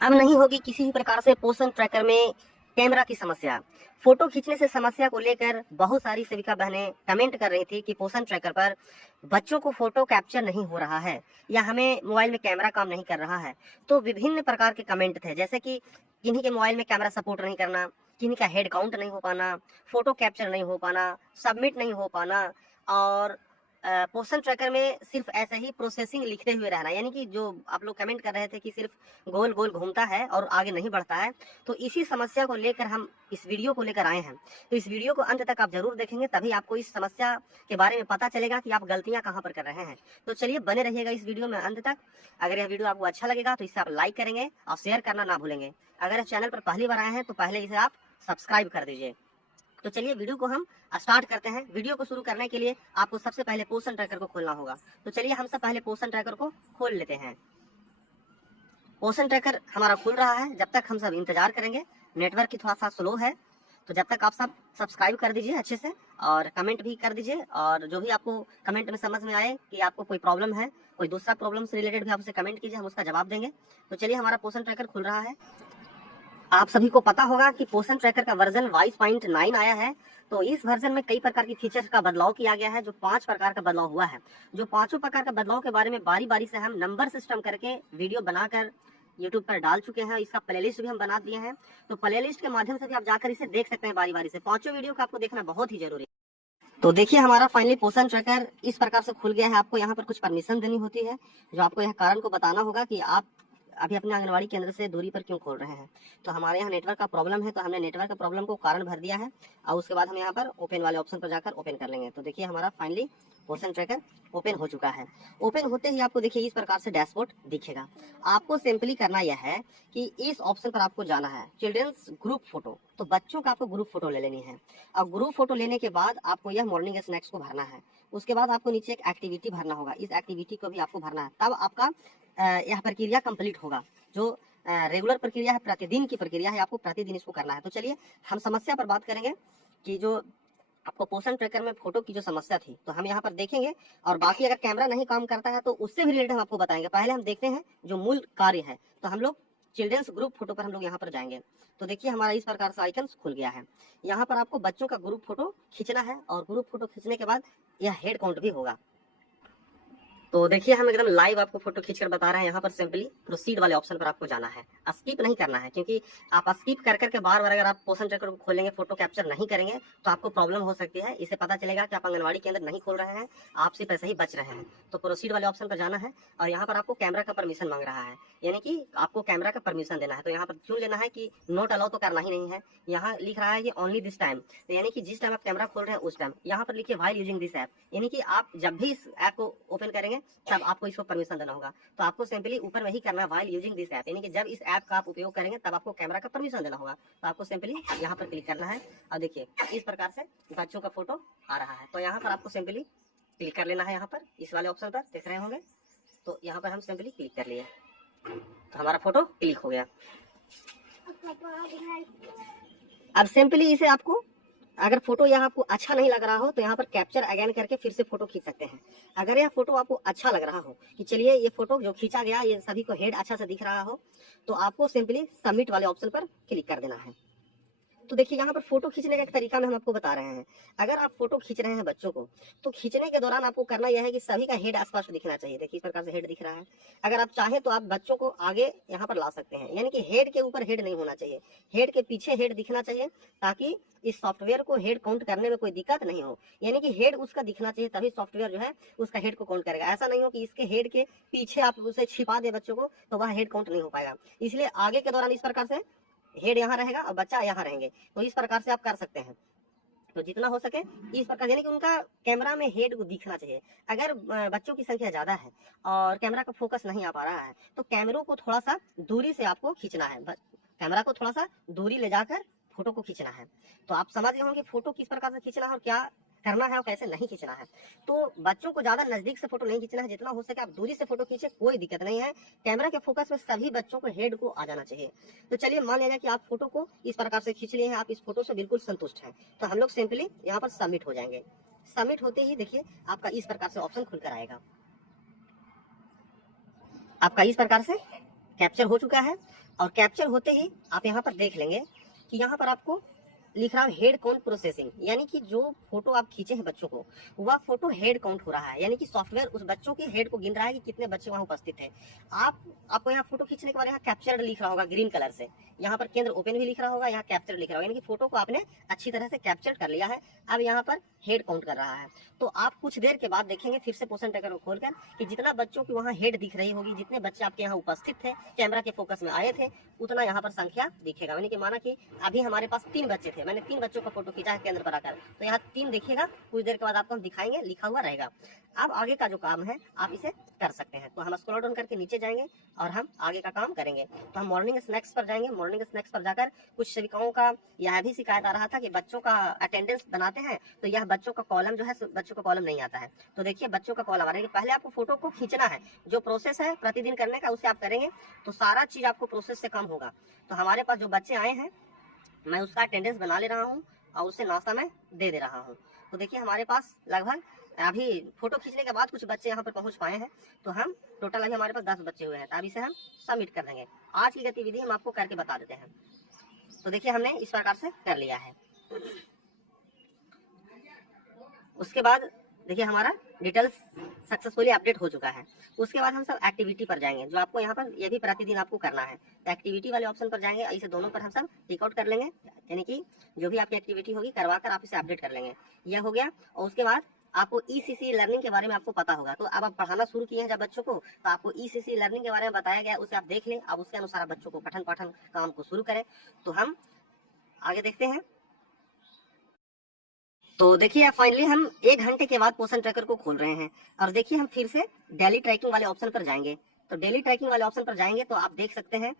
अब नहीं होगी किसी भी प्रकार से पोषण ट्रैकर में कैमरा की समस्या। फोटो खींचने से समस्या को लेकर बहुत सारी सेविका बहनें कमेंट कर रही थी कि पोषण ट्रैकर पर बच्चों को फोटो कैप्चर नहीं हो रहा है या हमें मोबाइल में कैमरा काम नहीं कर रहा है। तो विभिन्न प्रकार के कमेंट थे, जैसे कि किन्हीं के मोबाइल में कैमरा सपोर्ट नहीं करना, किन्हीं का हेड काउंट नहीं हो पाना, फोटो कैप्चर नहीं हो पाना, सबमिट नहीं हो पाना, और पोर्शन ट्रैकर में सिर्फ ऐसे ही प्रोसेसिंग लिखते हुए रहना, यानी कि जो आप लोग कमेंट कर रहे थे कि सिर्फ गोल गोल घूमता है और आगे नहीं बढ़ता है। तो इसी समस्या को लेकर हम इस वीडियो को लेकर आए हैं। तो इस वीडियो को अंत तक आप जरूर देखेंगे, तभी आपको इस समस्या के बारे में पता चलेगा कि आप गलतियां कहां पर कर रहे हैं। तो चलिए बने रहिएगा इस वीडियो में अंत तक। अगर यह वीडियो आपको अच्छा लगेगा तो इसे आप लाइक करेंगे और शेयर करना ना भूलेंगे। अगर इस चैनल पर पहली बार आए हैं तो पहले इसे आप सब्सक्राइब कर दीजिए। तो चलिए वीडियो को हम स्टार्ट करते हैं। वीडियो को शुरू करने के लिए आपको सबसे पहले पोषण ट्रैकर को खोलना होगा। तो चलिए हम सब पहले पोषण ट्रैकर को खोल लेते हैं। पोषण ट्रैकर हमारा खुल रहा है, जब तक हम सब इंतजार करेंगे। नेटवर्क की थोड़ा सा स्लो है, तो जब तक आप सब सब्सक्राइब कर दीजिए अच्छे से और कमेंट भी कर दीजिए। और जो भी आपको कमेंट में समझ में आए कि आपको कोई प्रॉब्लम है, कोई दूसरा प्रॉब्लम से रिलेटेड भी आप उसे कमेंट कीजिए, हम उसका जवाब देंगे। तो चलिए हमारा पोषण ट्रैकर खुल रहा है। आप सभी को पता होगा कि पोषण ट्रैकर का वर्जन 22.9 आया है। तो इस वर्जन में कई प्रकार की फीचर्स का बदलाव किया गया है। जो 5 प्रकार का बदलाव हुआ है, जो पांचों प्रकार का बदलाव के बारे में बारी बारी से हम नंबर सिस्टम करके वीडियो बनाकर यूट्यूब पर डाल चुके हैं। इसका प्लेलिस्ट भी हम बना दिए हैं, तो प्लेलिस्ट के माध्यम से भी आप जाकर इसे देख सकते हैं बारी बारी से। पांचों वीडियो को आपको देखना बहुत ही जरूरी है। तो देखिए हमारा फाइनली पोषण ट्रैकर इस प्रकार से खुल गया है। आपको यहाँ पर कुछ परमिशन देनी होती है, जो आपको यह कारण को बताना होगा कि आप अभी अपने आंगनवाड़ी केंद्र से दूरी पर क्यों खोल रहे हैं। तो हमारे यहाँ नेटवर्क का प्रॉब्लम है, तो हमने नेटवर्क का प्रॉब्लम को कारण भर दिया है और उसके बाद हम यहाँ पर ओपन वाले ऑप्शन पर जाकर ओपन कर लेंगे। तो देखिए हमारा फाइनली पोषण ट्रैकर ओपन हो चुका है। ओपन होते ही आपको देखिए इस प्रकार से डैशबोर्ड दिखेगा। आपको सिंपली करना यह है कि इस ऑप्शन पर आपको जाना है, चिल्ड्रंस ग्रुप फोटो। तो बच्चों का आपको ग्रुप फोटो ले लेनी है। और ग्रुप फोटो लेने के बाद आपको यह मॉर्निंग स्नैक्स को भरना है। उसके बाद आपको नीचे एक एक्टिविटी भरना होगा, इस एक्टिविटी को भी आपको भरना है, तब आपका यह प्रक्रिया कंप्लीट होगा। जो रेगुलर प्रक्रिया है, प्रतिदिन की प्रक्रिया है, आपको प्रतिदिन इसको करना है। तो चलिए हम समस्या पर बात करेंगे कि जो आपको पोषण ट्रैकर में फोटो की जो समस्या थी, तो हम यहाँ पर देखेंगे। और बाकी अगर कैमरा नहीं काम करता है तो उससे भी रिलेटेड हम आपको बताएंगे। पहले हम देखते हैं जो मूल कार्य है। तो हम लोग चिल्ड्रंस ग्रुप फोटो पर हम लोग यहाँ पर जाएंगे। तो देखिए हमारा इस प्रकार से आइकन खुल गया है। यहाँ पर आपको बच्चों का ग्रुप फोटो खींचना है और ग्रुप फोटो खींचने के बाद यह हेड काउंट भी होगा। तो देखिए हम एकदम लाइव आपको फोटो खींचकर बता रहे हैं। यहाँ पर सिंपली प्रोसीड वाले ऑप्शन पर आपको जाना है, स्किप नहीं करना है, क्योंकि आप स्किप कर करके बार बार अगर आप पोषण ट्रैकर को खोलेंगे, फोटो कैप्चर नहीं करेंगे तो आपको प्रॉब्लम हो सकती है। इससे पता चलेगा कि आप आंगनवाड़ी के अंदर नहीं खोल रहे हैं, आप सिर्फ ऐसे ही बच रहे हैं। तो प्रोसीड वाले ऑप्शन पर जाना है और यहाँ पर आपको कैमरा का परमिशन मांग रहा है, यानी कि आपको कैमरा का परमिशन देना है। तो यहाँ पर क्यों लेना है कि नोट अलाउ तो करना ही नहीं है। यहाँ लिख रहा है कि ओनली दिस टाइम, तो यानी कि जिस टाइम आप कैमरा खोल रहे हैं उस टाइम। यहाँ पर लिखिए व्हाइल यूजिंग दिस ऐप, यानी कि आप जब भी इस ऐप को ओपन करेंगे तब आपको इसको परमिशन देना होगा। तो आपको सिंपली ऊपर वही करना है, व्हाइल यूजिंग दिस ऐप, यानी कि जब इस ऐप का आप उपयोग करेंगे तब आपको कैमरा का परमिशन देना होगा। तो आपको सिंपली यहाँ पर क्लिक करना है और देखिए इस प्रकार से बच्चों का फोटो आ रहा है। तो यहाँ पर आपको सिंपली क्लिक कर लेना है, यहाँ पर इस वाले ऑप्शन पर देख रहे होंगे। तो यहाँ पर हम सिंपली क्लिक कर लिए, तो हमारा फोटो क्लिक हो गया। अब सिंपली इसे आपको, अगर फोटो यहाँ आपको अच्छा नहीं लग रहा हो तो यहाँ पर कैप्चर अगेन करके फिर से फोटो खींच सकते हैं। अगर यह फोटो आपको अच्छा लग रहा हो कि चलिए ये फोटो जो खींचा गया ये सभी को हेड अच्छा से दिख रहा हो, तो आपको सिंपली सबमिट वाले ऑप्शन पर क्लिक कर देना है। तो देखिए यहाँ पर फोटो खींचने का एक तरीका में हम आपको बता रहे हैं। अगर आप फोटो खींच रहे हैं बच्चों को, तो खींचने के दौरान आपको करना यह है कि सभी का हेड आसपास दिखना चाहिए। देखिए इस प्रकार से हेड दिख रहा है। अगर आप चाहें तो आप बच्चों को आगे यहाँ पर ला सकते हैं, यानी कि हेड के ऊपर हेड नहीं होना चाहिए, हेड के पीछे हेड दिखना चाहिए, ताकि इस सॉफ्टवेयर को हेड काउंट करने में कोई दिक्कत नहीं हो। यानी कि हेड उसका दिखना चाहिए, तभी सॉफ्टवेयर जो है उसका हेड को काउंट करेगा। ऐसा नहीं हो कि इसके हेड के पीछे आप उसे छिपा दे बच्चों को, तो वह हेड काउंट नहीं हो पाएगा। इसलिए आगे के दौरान इस प्रकार से हेड यहाँ रहेगा और बच्चा यहाँ रहेंगे। तो इस प्रकार से आप कर सकते हैं। तो जितना हो सके इस प्रकार, यानी कि उनका कैमरा में हेड को दिखना चाहिए। अगर बच्चों की संख्या ज्यादा है और कैमरा का फोकस नहीं आ पा रहा है, तो कैमरों को थोड़ा सा दूरी से आपको खींचना है। कैमरा को थोड़ा सा दूरी ले जाकर फोटो को खींचना है। तो आप समझ गए होंगे फोटो किस प्रकार से खींचना है और क्या करना है और कैसे नहीं खींचना है। तो बच्चों को ज्यादा नजदीक से फोटो नहीं खींचना है, जितना हो सके आप दूरी से फोटो खींचे, कोई दिक्कत नहीं है। कैमरा के फोकस में सभी बच्चों को हेड को आ जाना चाहिए। तो चलिए मान लीजिए कि आप फोटो को इस प्रकार से खींच लिए हैं, आप इस फोटो से बिल्कुल संतुष्ट हैं, तो हम लोग सिंपली यहाँ पर सबमिट हो जाएंगे। सबमिट होते ही देखिए आपका इस प्रकार से ऑप्शन खुलकर आएगा। आपका इस प्रकार से कैप्चर हो चुका है। और कैप्चर होते ही आप यहाँ पर देख लेंगे कि यहाँ पर आपको लिख रहा है हेड काउंट प्रोसेसिंग, यानी कि जो फोटो आप खींचे हैं बच्चों को, वह फोटो हेड काउंट हो रहा है, यानी कि सॉफ्टवेयर उस बच्चों के हेड को गिन रहा है कि कितने बच्चे वहां उपस्थित हैं। आपको यहाँ फोटो खींचने के बाद यहाँ कैप्चर्ड लिख रहा होगा ग्रीन कलर से, यहाँ पर केंद्र ओपन भी लिख रहा होगा, यहाँ कैप्चर लिख रहा होगा, यानी कि फोटो को आपने अच्छी तरह से कैप्चर कर लिया है। अब यहाँ पर हेड काउंट कर रहा है। तो आप कुछ देर के बाद देखेंगे फिर से पोषण ट्रैकर को खोलकर कि जितना बच्चों की वहाँ हेड दिख रही होगी, जितने बच्चे आपके यहाँ उपस्थित थे, कैमरा के फोकस में आए थे, उतना यहाँ पर संख्या दिखेगा। यानी कि माना कि अभी हमारे पास 3 बच्चे थे, मैंने 3 बच्चों का फोटो खींचा है केंद्र पर आकर, तो यहाँ 3 दिखेगा। कुछ देर के बाद आपको हम दिखाएंगे, लिखा हुआ रहेगा। अब आगे का जो काम है आप इसे कर सकते हैं। तो हम स्क्रॉल डाउन करके नीचे जाएंगे और हम आगे का काम करेंगे। तो हम मॉर्निंग स्नैक्स पर जाएंगे। मॉर्निंग स्नैक्स पर जाकर कुछ सेविकाओं का यह भी शिकायत आ रहा था कि बच्चों का अटेंडेंस बनाते हैं तो यह बच्चों का कॉलम जो है, बच्चों का कॉलम नहीं आता है। तो देखिए बच्चों का कॉलम आ रहा है कि पहले आपको फोटो को खींचना है, जो प्रोसेस है प्रतिदिन करने का उसे आप करेंगे तो सारा चीज आपको प्रोसेस से कम होगा। तो हमारे पास जो बच्चे आए हैं मैं उसका अटेंडेंस बना ले रहा हूँ और उससे नाश्ता मैं दे रहा हूँ। तो देखिए हमारे पास लगभग अभी फोटो खींचने के बाद कुछ बच्चे यहाँ पर पहुंच पाए हैं। तो हम टोटल अभी हमारे पास 10 बच्चे हुए हैं। तो अब इसे हम सबमिट कर देंगे। आज की गतिविधि हम आपको करके बता देते हैं। तो देखिए हमने इस प्रकार से कर लिया है। उसके बाद देखिए हमारा डिटेल्स सक्सेसफुली अपडेट हो चुका है। उसके बाद हम सब एक्टिविटी पर जाएंगे, जो आपको यहाँ पर ये भी प्रतिदिन आपको करना है। तो एक्टिविटी वाले ऑप्शन पर जाएंगे, इसे दोनों पर हम सब टिक आउट कर लेंगे, यानी कि जो भी आपकी एक्टिविटी होगी करवा कर आप इसे अपडेट कर लेंगे। यह हो गया। और उसके बाद आपको ईसीसी लर्निंग के बारे में आपको पता होगा। तो अब आप पढ़ाना शुरू किए हैं जब बच्चों को, तो आपको ईसीसी लर्निंग के बारे में बताया गया, उसे आप देख लें। अब उसके अनुसार बच्चों को पठन पाठन काम को शुरू करें। तो हम आगे देखते हैं। तो देखिए फाइनली हम 1 घंटे के बाद पोषण ट्रैकर को खोल रहे हैं और देखिए हम फिर से डेली ट्रैकिंग वाले ऑप्शन पर जाएंगे। तो डेली ट्रैकिंग वाले ऑप्शन पर जाएंगे तो आप देख सकते हैं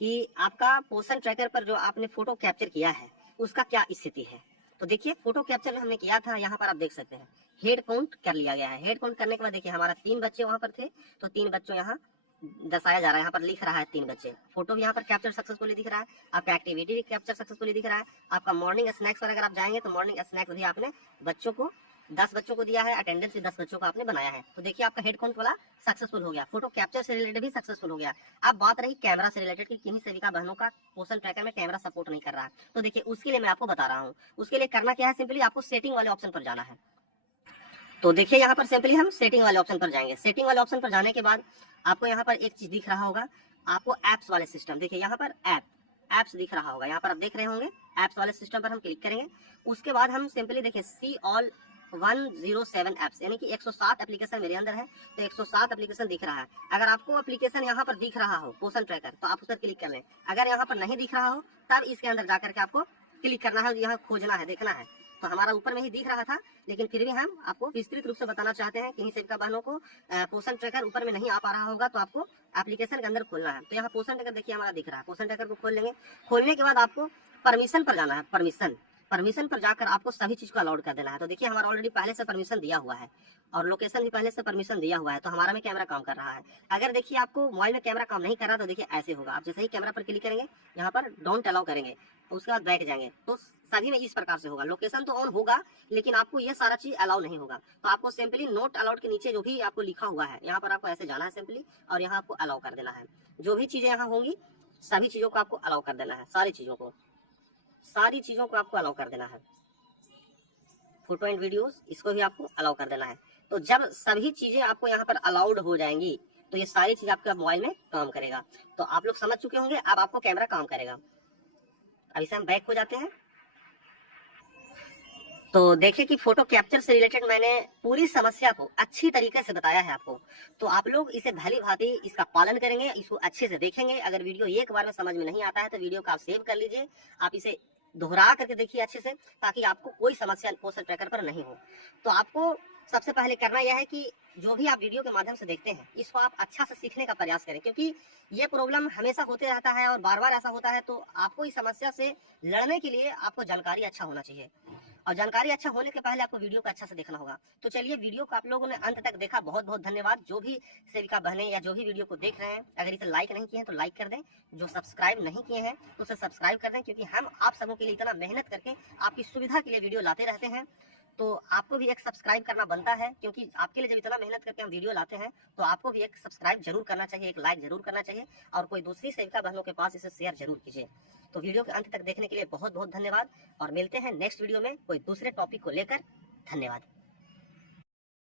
कि आपका पोषण ट्रैकर पर जो आपने फोटो कैप्चर किया है उसका क्या स्थिति है। तो देखिए फोटो कैप्चर जो हमने किया था यहाँ पर आप देख सकते हैं हेड काउंट कर लिया गया है। हेड काउंट करने के बाद देखिए हमारा 3 बच्चे वहां पर थे, तो 3 बच्चों यहाँ दर्शाया जा रहा है, यहाँ पर लिख रहा है 3 बच्चे। फोटो भी यहाँ पर कैप्चर सक्सेसफुली दिख रहा है, आपका एक्टिविटी भी कैप्चर सक्सेसफुली दिख रहा है। आपका मॉर्निंग स्नैक्स पर अगर आप जाएंगे तो मॉर्निंग स्नैक्स भी आपने बच्चों को 10 बच्चों को दिया है, अटेंडेंस भी 10 बच्चों को आपने बनाया है। तो देखिए आपका हेड काउंट वाला सक्सेसफुल हो गया, फोटो कैप्चर से रिलेटेड भी सक्सेसफुल हो गया। अब बात रही कैमरा से रिलेटेड की किन्हीं सेविका बहनों का पोषण ट्रैकर में कैमरा सपोर्ट नहीं कर रहा है। तो देखिए उसके लिए मैं आपको बता रहा हूँ। उसके लिए करना क्या है, सिंपली आपको सेटिंग वाले ऑप्शन पर जाना है। तो देखिए यहाँ पर सिंपली हम सेटिंग वाले ऑप्शन पर जाएंगे। सेटिंग वाले ऑप्शन पर जाने के बाद आपको यहाँ पर एक चीज दिख रहा होगा, आपको एप्स वाले सिस्टम, देखिए यहाँ पर एप्स दिख रहा होगा, यहाँ पर आप देख रहे होंगे। एप्स वाले सिस्टम पर हम क्लिक करेंगे। उसके बाद हम सिंपली देखिए सी ऑल 107 एप्स, यानी कि 107 एप्लीकेशन मेरे अंदर है। तो 107 एप्लीकेशन दिख रहा है। अगर आपको एप्लीकेशन यहाँ पर दिख रहा हो पोषण ट्रैकर, तो आप उस पर क्लिक कर लें। अगर यहाँ पर नहीं दिख रहा हो तब इसके अंदर जाकर के आपको क्लिक करना है, यहाँ खोजना है, देखना है। तो हमारा ऊपर में ही दिख रहा था, लेकिन फिर भी हम आपको विस्तृत रूप से बताना चाहते हैं कि सेविका बहनों को पोषण ट्रैकर ऊपर में नहीं आ पा रहा होगा, तो आपको एप्लीकेशन के अंदर खोलना है। तो यहाँ पोषण ट्रैकर देखिए हमारा दिख रहा है। पोषण ट्रैकर को खोल लेंगे। खोलने के बाद आपको परमिशन पर जाना है। परमिशन पर जाकर आपको सभी चीज को अलाउड कर देना है। तो देखिए हमारा ऑलरेडी पहले से परमिशन दिया हुआ है और लोकेशन भी पहले से परमिशन दिया हुआ है, तो हमारा में कैमरा काम कर रहा है। अगर देखिए आपको मोबाइल में कैमरा काम नहीं कर रहा, तो देखिए ऐसे होगा। आप जैसे ही कैमरा पर क्लिक करेंगे, यहाँ पर डोंट अलाउ करेंगे, उसके बाद बैक जाएंगे, तो सभी में इस प्रकार से होगा। लोकेशन तो ऑन होगा, लेकिन आपको ये सारा चीज अलाउ नहीं होगा। तो आपको सिंपली नोट अलाउड के नीचे जो भी आपको लिखा हुआ है, यहाँ पर आपको ऐसे जाना है सिंपली, और यहाँ आपको अलाउ कर देना है। जो भी चीजें यहाँ होंगी सभी चीजों को आपको अलाउ कर देना है। सारी चीजों को आपको अलाउ कर देना है। फोटो एंड वीडियोस, इसको भी आपको अलाउ कर देना है। तो जब सभी चीजें आपको यहाँ पर अलाउड हो जाएंगी, तो ये सारी चीज आपके मोबाइल में काम करेगा। तो आप लोग समझ चुके होंगे, अब आपको कैमरा काम करेगा। अब इसे हम बैक हो जाते हैं। तो देखिए कि फोटो कैप्चर से रिलेटेड मैंने पूरी समस्या को अच्छी तरीके से बताया है आपको। तो आप लोग इसे भली भांति इसका पालन करेंगे, इसको अच्छे से देखेंगे। अगर वीडियो एक बार में समझ में नहीं आता है तो वीडियो को आप सेव कर लीजिए, आप इसे दोहरा करके देखिए अच्छे से, ताकि आपको कोई समस्या पोषण ट्रैकर पर नहीं हो। तो आपको सबसे पहले करना यह है कि जो भी आप वीडियो के माध्यम से देखते हैं, इसको आप अच्छा से सीखने का प्रयास करें, क्योंकि ये प्रॉब्लम हमेशा होते रहता है और बार बार ऐसा होता है। तो आपको इस समस्या से लड़ने के लिए आपको जानकारी अच्छा होना चाहिए, और जानकारी अच्छा होने के पहले आपको वीडियो को अच्छा से देखना होगा। तो चलिए, वीडियो को आप लोगों ने अंत तक देखा, बहुत बहुत धन्यवाद। जो भी सेविका बहनें या जो भी वीडियो को देख रहे हैं, अगर इसे लाइक नहीं किए हैं तो लाइक कर दें, जो सब्सक्राइब नहीं किए हैं उसे सब्सक्राइब कर दें, क्योंकि हम आप सबों के लिए इतना मेहनत करके आपकी सुविधा के लिए वीडियो लाते रहते हैं। तो आपको भी एक सब्सक्राइब करना बनता है, क्योंकि आपके लिए जब इतना मेहनत करके हम वीडियो लाते हैं तो आपको भी एक सब्सक्राइब जरूर करना चाहिए, एक लाइक जरूर करना चाहिए, और कोई दूसरी सेविका बहनों के पास इसे शेयर जरूर कीजिए। तो वीडियो के अंत तक देखने के लिए बहुत बहुत धन्यवाद, और मिलते हैं नेक्स्ट वीडियो में कोई दूसरे टॉपिक को लेकर। धन्यवाद।